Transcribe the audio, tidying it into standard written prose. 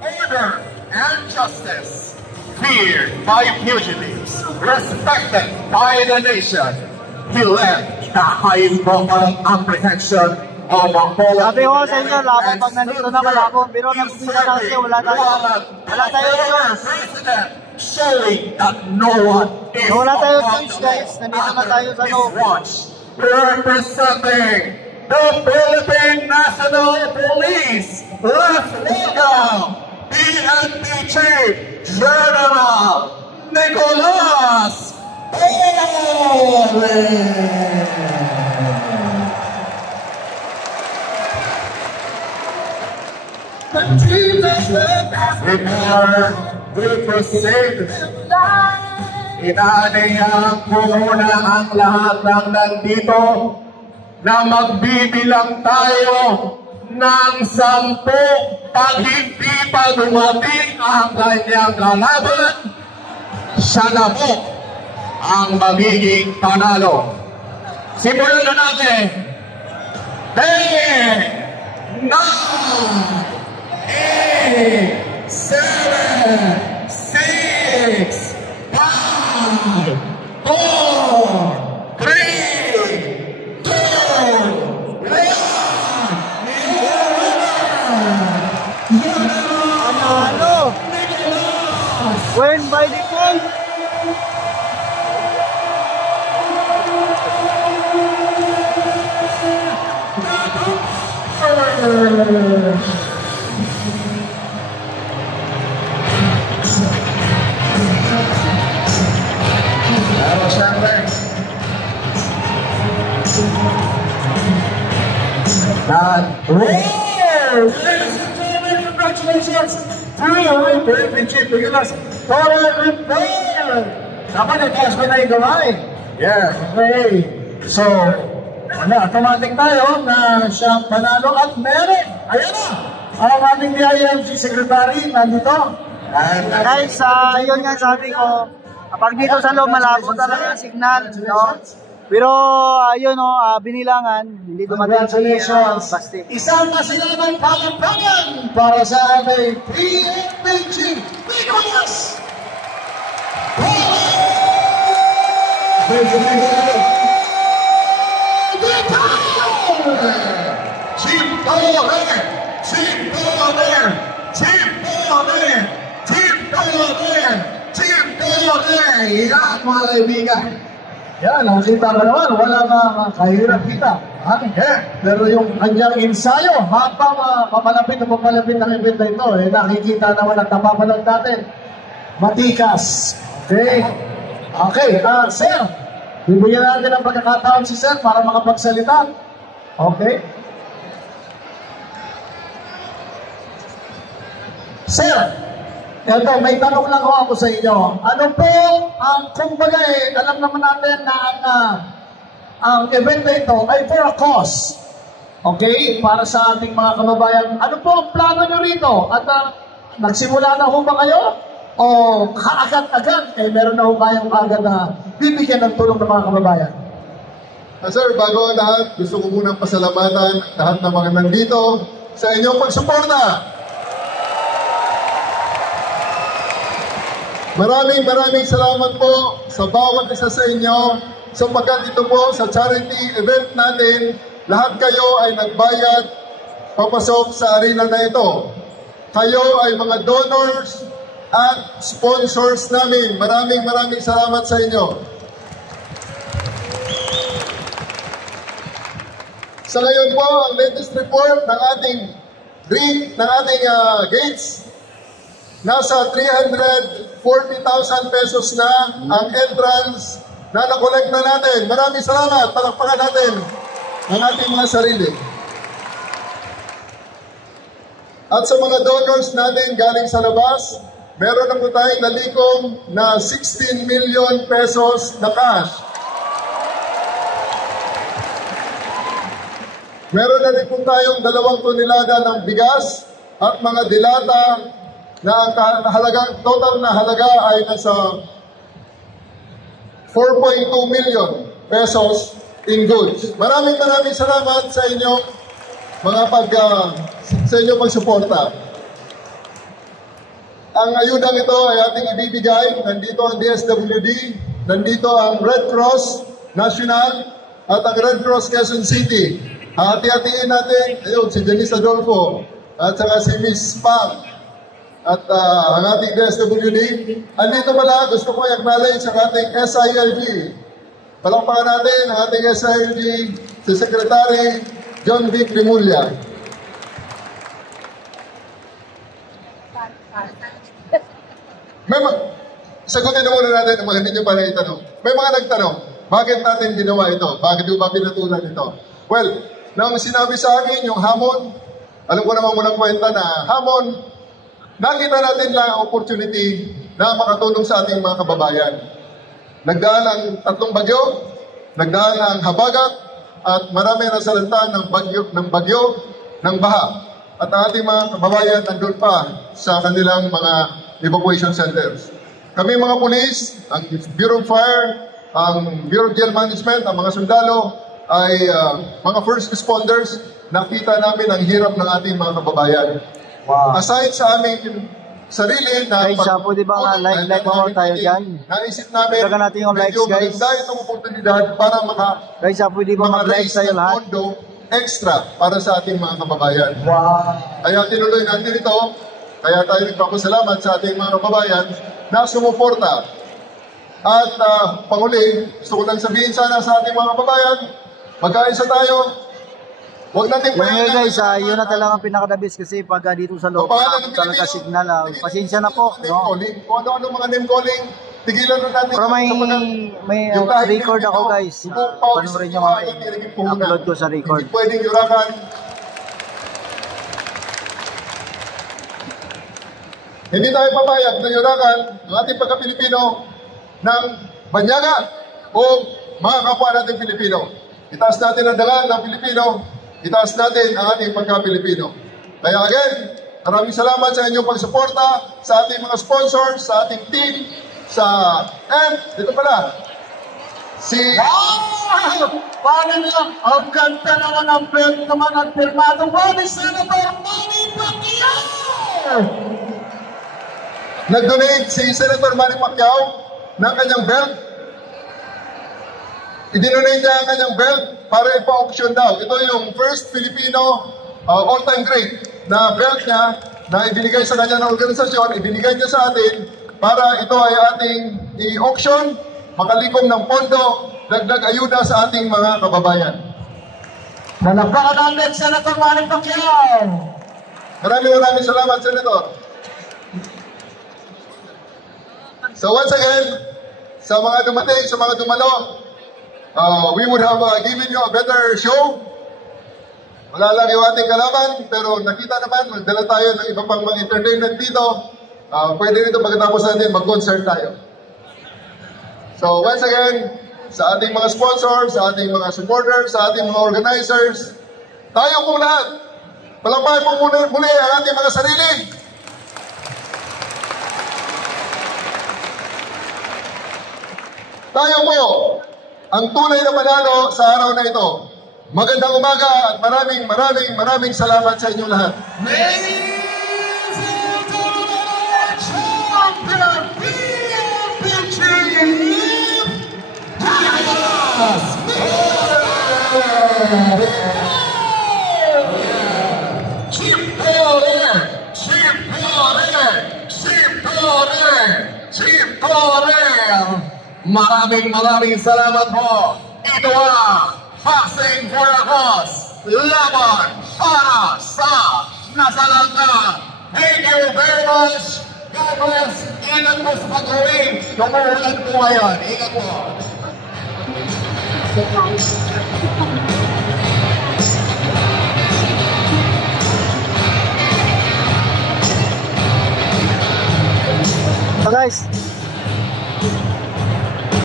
order, and justice. Feared by fugitives, respected by the nation, he led the high profile apprehension of a sabi ko sa inyo, laban pag nandito na malabon, pero nag-umpisa na kasi wala tayo president, showing that no one is wala tayo choice guys, nandito naman tayo sa loob. Representing the Philippine National Police, let's welcome PNP Chief General Nicolas Torre. We proceed. Inaanayaan ko muna ang lahat ng nandito na magbibilang tayo ng 10 pag hindi pa dumating ang kanyang kalaban, siya na po ang magiging panalo. Simulan na natin. 10, 9, 8, 7, 6, 5, 4, 3, 2, 1. Win by default. Congratulations to PNP Chief Nicolas Torre. Dapat nag-cash ko na yung gamay. Yeah, okay. So, automatic tayo na siyang panalo at meron. Ayan na! Ang ating DIMG Secretary nandito. Guys, yun nga sabi ko, kapag dito sa loob malabo talaga yung signal, no? Pero ayun binilangan, hindi dumating si Basti. Isang masinabang palakpakan para sa ating PNP Chief Nicolas Torre! Chief Torre! Chief Torre! Chief Torre! Chief Torre! Chief Torre! Yan mga kaibigan. Yan, nakita mo naman, wala na kahirap kita. Pero yung kanyang ensayo, habang papalapit ng event na ito, nakikita naman at napapanood natin. Matikas. Okay? Okay, sir, bibigyan natin ng pagkakataon si sir para makapagsalita. Okay? Sir, eto, may tanong lang ako sa inyo. Ano po ang, kumbaga alam naman natin na ang event na ito ay for a cause. Okay? Para sa ating mga kababayan. Ano po ang plano nyo rito? At nagsimula na ho ba kayo? O kaagad-agad, meron na ho kayong agad na bibigyan ng tulong ng mga kababayan? Sir, bago ang lahat, gusto ko munang pasalamatan lahat ng mga nandito sa inyong pagsuporta. Maraming salamat po sa bawat isa sa inyo sapagkat ito po sa charity event natin, lahat kayo ay nagbayad papasok sa arena na ito. Kayo ay mga donors at sponsors namin. Maraming salamat sa inyo. Sa ngayon po, ang latest report ng ating gates, nasa 340,000 pesos na ang entrance na nakolekta natin. Maraming salamat. Palakpakan natin ang ating mga sarili. At sa mga donors natin galing sa labas, meron na po tayong nalikom na 16 million pesos na cash. Meron na rin po tayong 2 tonelada ng bigas at mga dilata na ang total na halaga ay nasa 4.2 million pesos in goods. Maraming salamat sa inyo sa inyong pagsuporta. ang ayudang ito ay ating ibibigay. Nandito ang DSWD, nandito ang Red Cross National at ang Red Cross Quezon City. Hati-hatiin natin, ayun, si Janice Adolfo at saka si Miss Pam at ang ating DSWD. Andito pala, gusto ko i-acknowledge ang ating SILG. Palakpakan natin ang ating SILG, si Secretary John Vic Rimulya. Sagutin na muna natin ang mga hindi nyo pa na itanong. May mga nagtanong, bakit natin ginawa ito? Bakit ba pinatulan ito? Well, nang sinabi sa akin yung hamon, alam ko naman munang kwenta na hamon, nakita natin lang ang opportunity na makatulong sa ating mga kababayan. Nagdaan ang 3 bagyo, nagdaan ang habagat, at marami na salanta ng bagyo, ng baha. At ang ating mga kababayan nandun pa sa kanilang mga evacuation centers. Kami mga pulis, ang Bureau of Fire, ang Bureau of Jail Management, ang mga sundalo, ay mga first responders, nakita namin ang hirap ng ating mga kababayan. Wow. Aside sa aming sarili na Guys, pwede ba nga like mo tayo dyan? naisip namin, Taga natin yung likes, guys. maganda itong oportunidad para Guys, pwede ba mag-like raise tayo ng lahat? pondo extra para sa ating mga kababayan. Wow. Kaya tinuloy natin ito, kaya tayo nagpapasalamat sa ating mga kababayan na sumuporta. At panguli, gusto ko lang sabihin sana sa ating mga kababayan, magkaisa tayo. Huwag natin Yung guys, yun na talagang pinaka-the-best kasi pag dito sa loob, talaga signal. Pasensya na po. No? Kung ano-ano mga name calling, tigilan na natin. Pero may record ako guys. Panoorin nyo mga upload ko sa record. Hindi pwedeng yurakan. Hindi tayo papayag na yurakan ang ating pagka-Pilipino ng banyaga o mga kapwa natin Pilipino. Itaas natin ang dangal ng Pilipino, itaas natin ang ating pagka-Pilipino. Kaya again, maraming salamat sa inyong pagsuporta, sa ating mga sponsors, sa ating team, and dito pala, Wow! Paano nila? Ang ganda naman ang belt naman at pirmado po ni Senator Manny Pacquiao! Nag-donate si Senator Manny Pacquiao ng kanyang belt. I-donate niya ang kanyang belt para ipa-auction daw. Ito yung first Filipino all-time great na belt niya na ibinigay sa kanya ng organisasyon, ibinigay niya sa atin para ito ay ating i-auction, makalikom ng pondo, dagdag ayuda sa ating mga kababayan. Malakpakan natin, Senator Manny Pacquiao! Maraming salamat, Senator. So once again, sa mga dumating, sa mga dumalo, we would have given you a better show. Wala lang yung ating kalaban, pero nakita naman, magdala tayo ng iba pang mga entertainment dito. Pwede rito pagkatapos natin mag-concert tayo. So once again, sa ating mga sponsors, sa ating mga supporters, sa ating mga organizers, tayo po lahat, palakpakan po muli ang ating mga sarili. Tayo po ang tunay na manalo sa araw na ito. Magandang umaga at maraming salamat sa inyong lahat. Ladies and gentlemen, champion PMPG Maraming salamat po. Ito ang Boxing for a Cause, laban para sa nasalanta. Thank you very much. God bless. Ingat po sa pag-uwi. Tumulan po ngayon. Ingat po. So guys,